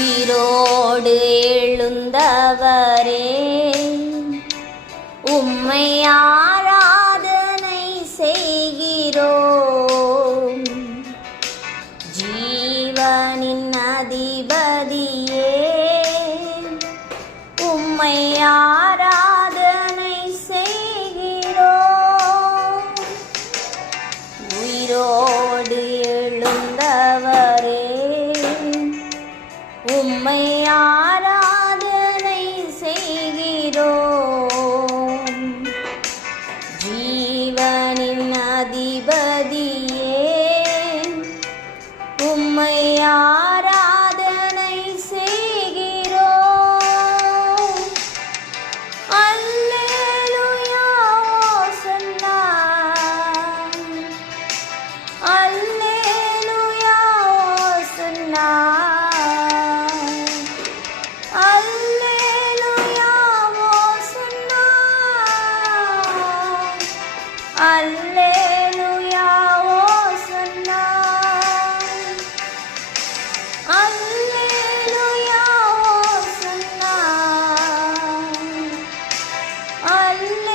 உயிரோடு எழுந்தவரே உம்மை ஆராதனை செய்கிறோம். ஜீவனின் அதிபதி 안녕. ನನ್ನ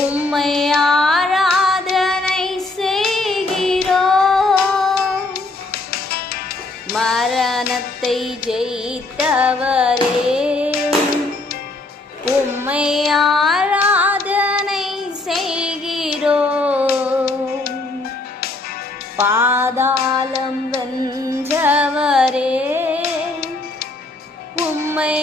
உம்மை ஆராதனை செய்கிறோம். மரணத்தை ஜெயித்தவரே உம்மை ஆராதனை செய்கிறோம். பாதாளம் வென்றவரே உம்மை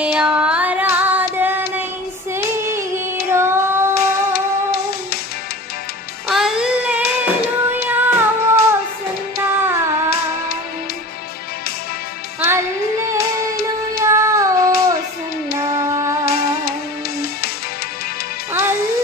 Allah.